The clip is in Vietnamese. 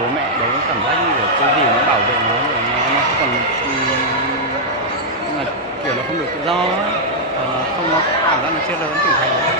bố mẹ đấy cảm giác như kiểu cái gì nó bảo vệ nó còn nhưng mà kiểu nó không được tự do ấy. Nó không, nó cảm giác nó chưa lớn trưởng thành ấy.